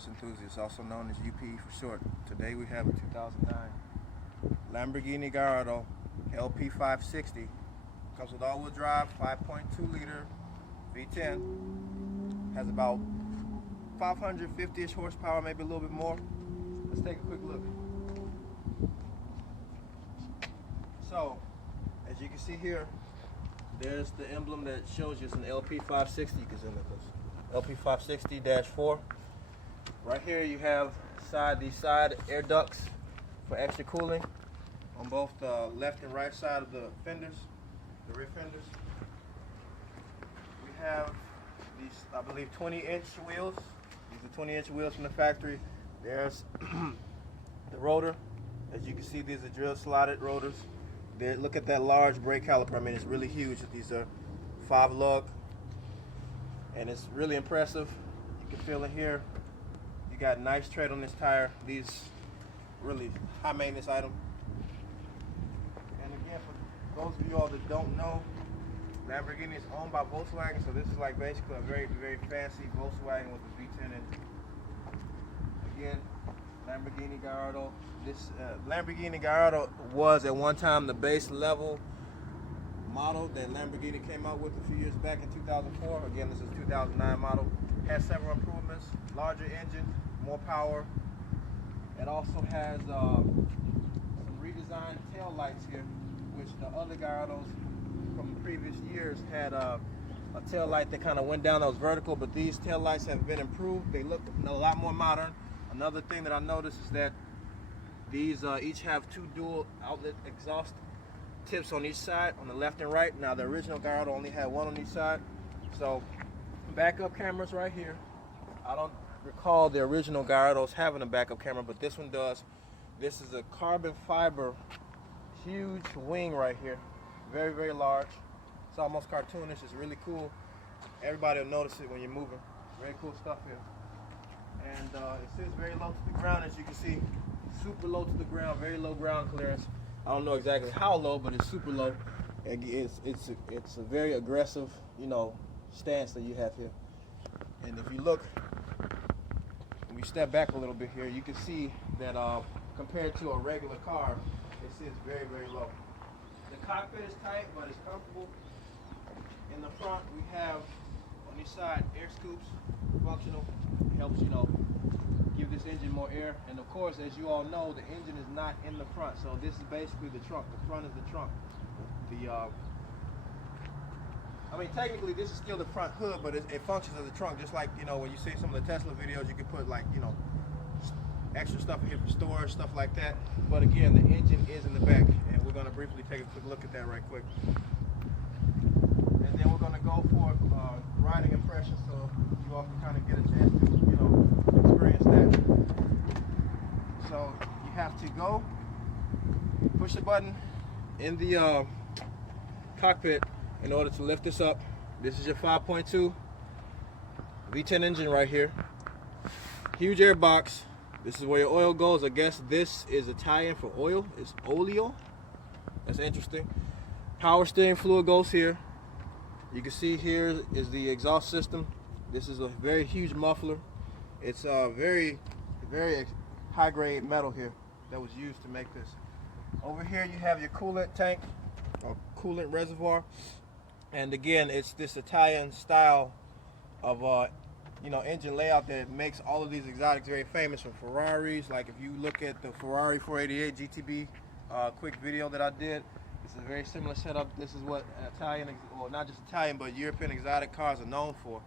Autonomous Enthusiast, also known as UP for short. Today we have a 2009 Lamborghini Gallardo LP-560. Comes with all-wheel drive, 5.2 liter V10. Has about 550-ish horsepower, maybe a little bit more. Let's take a quick look. So, as you can see here, there's the emblem that shows you it's an LP-560. LP-560-4. Right here you have these side air ducts for extra cooling on both the left and right side of the fenders, the rear fenders. We have these, I believe, 20-inch wheels. These are 20-inch wheels from the factory. There's the rotor. As you can see, these are drill slotted rotors. Look at that large brake caliper. I mean, it's really huge. These are 5-lug, and it's really impressive. You can feel it here. You got nice tread on this tire. These really high maintenance item. And again, for those of you all that don't know, Lamborghini is owned by Volkswagen, so this is like basically a very, very fancy Volkswagen with the V10 engine. Again, Lamborghini Gallardo. This Lamborghini Gallardo was at one time the base level model that Lamborghini came out with a few years back in 2004. Again, this is a 2009 model. Has several improvements: larger engine, more power. It also has some redesigned tail lights here, which the other Gallardos from previous years had a tail light that kind of went down that was vertical, but these tail lights have been improved. They look a lot more modern. Another thing that I noticed is that these each have 2 dual outlet exhaust tips on each side, on the left and right. Now the original Gallardo only had 1 on each side. So backup cameras right here. I don't recall the original Gallardos having a backup camera, but this one does. This is a carbon fiber, huge wing right here. Very, very large. It's almost cartoonish. It's really cool. Everybody will notice it when you're moving. Very cool stuff here. And it sits very low to the ground, as you can see. Super low to the ground, very low ground clearance. I don't know exactly how low, but it's super low. It's a very aggressive, stance that you have here. And if you look, when we step back a little bit here, you can see that compared to a regular car, it sits very, very low. The cockpit is tight, but it's comfortable. In the front, we have on each side air scoops, functional. It helps, give this engine more air. And of course, as you all know, the engine is not in the front, so this is basically the trunk. The front is the trunk. I mean, technically, this is still the front hood, but it functions as a trunk, just like when you see some of the Tesla videos, you can put like extra stuff in here for storage, stuff like that. But again, the engine is in the back, and we're going to briefly take a quick look at that right quick. And then we're going to go for riding impressions, so you all can kind of get a chance to experience that. So you have to go push the button in the cockpit in order to lift this up. This is your 5.2 V10 engine right here. Huge air box. This is where your oil goes. I guess this is a tie-in for oil. It's oleo. That's interesting. Power steering fluid goes here. You can see here is the exhaust system. This is a very huge muffler. It's a very, very high-grade metal here that was used to make this. Over here you have your coolant tank or coolant reservoir. And again, it's this Italian style of engine layout that makes all of these exotics very famous from Ferraris. Like if you look at the Ferrari 488 GTB quick video that I did, it's a very similar setup. This is what Italian, or not just Italian, but European exotic cars are known for.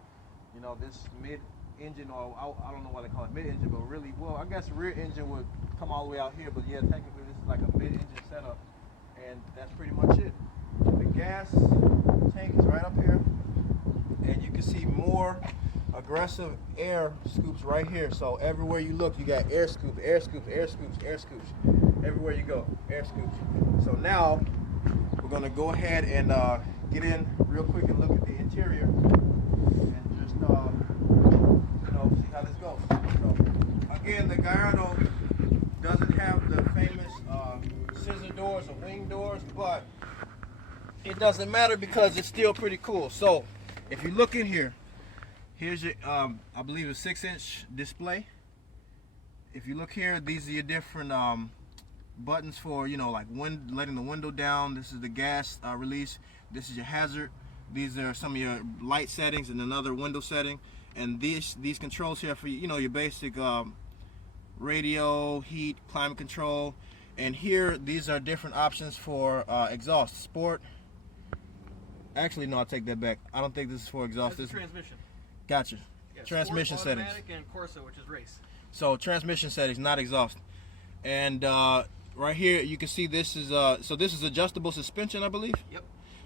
This mid-engine, or I don't know why they call it mid-engine, but really, well, I guess rear engine would come all the way out here, but yeah, technically this is like a mid-engine setup, and that's pretty much it. The gas tank is right up here, and you can see more aggressive air scoops right here. So everywhere you look, you got air scoop, air scoop, air scoops, air scoops. Everywhere you go, air scoops. So now we're gonna go ahead and get in real quick and look at the interior and just see how this goes. So again, the Gallardo doesn't have the famous scissor doors or wing doors, but it doesn't matter because it's still pretty cool. So if you look in here, here's your I believe a 6-inch display if you look here, these are your different buttons for, you know, like letting the window down. This is the gas release. This is your hazard. These are some of your light settings and another window setting. And these controls here for, you know, your basic radio, heat, climate control. And here, these are different options for exhaust. Sport. Actually, no, I'll take that back. I don't think this is for exhaust. This is transmission. Gotcha. Yeah, Transmission sport, settings. automatic, and Corsa, which is race. So transmission settings, not exhaust. And right here, you can see this is so this is adjustable suspension, I believe. Yep.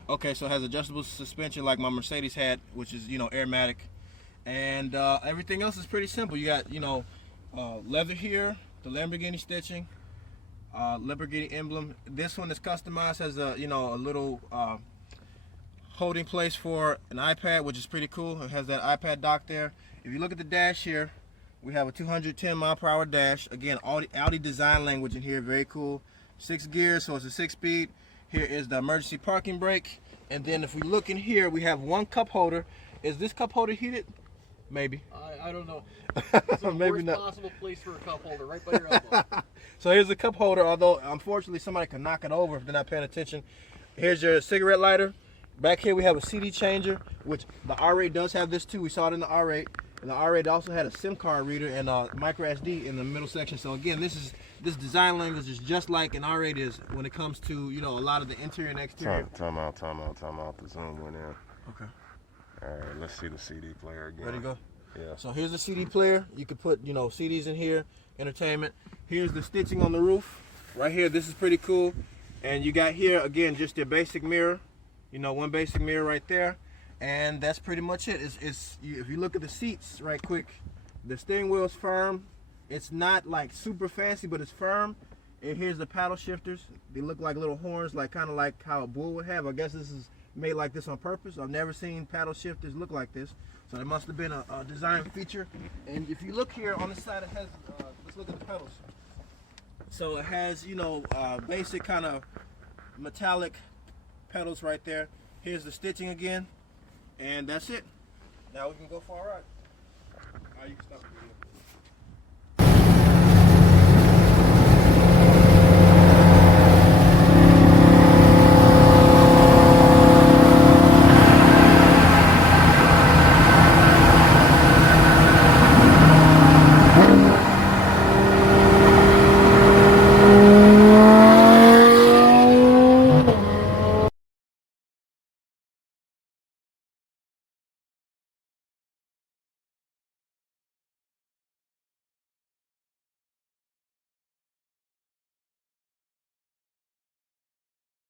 Okay, so it has adjustable suspension like my Mercedes had, which is, you know, airmatic. And everything else is pretty simple. You got, you know, leather here, the Lamborghini stitching, Lamborghini emblem. This one is customized, has a, you know, a little holding place for an iPad, which is pretty cool. It has that iPad dock there. If you look at the dash here, we have a 210 mile/hour dash. Again, Audi design language in here, very cool. 6 gears, so it's a 6-speed. Here is the emergency parking brake. And then if we look in here, we have one cup holder. Is this cup holder heated? Maybe. I don't know. It's the Maybe worst not. possible place for a cup holder, right by your elbow. So here's the cup holder, although unfortunately somebody can knock it over if they're not paying attention. Here's your cigarette lighter. Back here we have a CD changer, which the R8 does have this too. We saw it in the R8. And the R8 also had a SIM card reader and a micro SD in the middle section. So again, this design language is just like an R8 is when it comes to, you know, a lot of the interior and exterior. Time out. The zoom went in. Okay. All right, let's see the CD player again. Ready to go? Yeah. So here's the CD player. You could put, you know, CDs in here, entertainment. Here's the stitching on the roof. Right here, this is pretty cool. And you got here, again, just your basic mirror. You know, one basic mirror right there. And that's pretty much it. If you look at the seats right quick, the steering wheel is firm. It's not like super fancy, but it's firm. And here's the paddle shifters. They look like little horns, like kind of like how a bull would have. I guess this is made like this on purpose. I've never seen paddle shifters look like this. So it must have been a design feature. And if you look here on the side, it has, let's look at the pedals. So it has, you know, basic kind of metallic pedals right there. Here's the stitching again. And that's it. Now we can go for a ride. You can stop the video.